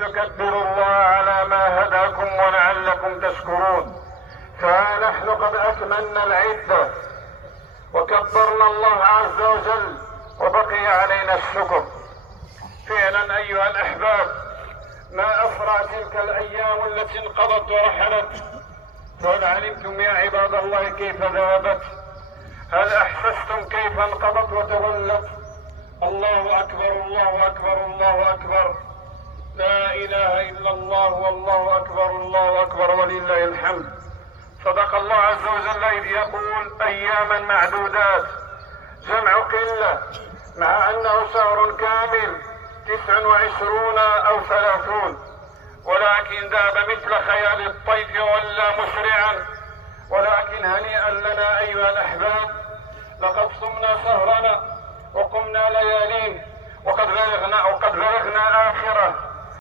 لتكبروا الله على ما هداكم ولعلكم تشكرون. فنحن قد أكملنا العدة وكبرنا الله عز وجل وبقي علينا الشكر. فعلا أيها الأحباب، ما أسرع تلك الأيام التي انقضت ورحلت. فهل علمتم يا عباد الله كيف ذهبت؟ هل أحسستم كيف انقضت وتولت؟ الله أكبر الله أكبر الله أكبر، لا إله إلا الله والله أكبر الله أكبر ولله الحمد. صدق الله عز وجل إذ يقول أياما معدودات، جمع قلة، مع أنه شهر كامل 29 أو 30، ولكن ذهب مثل خيال الطيف وولى مسرعا. ولكن هنيئا لنا أيها الأحباب، لقد صمنا شهرنا وقمنا لياليه وقد بلغنا آخره.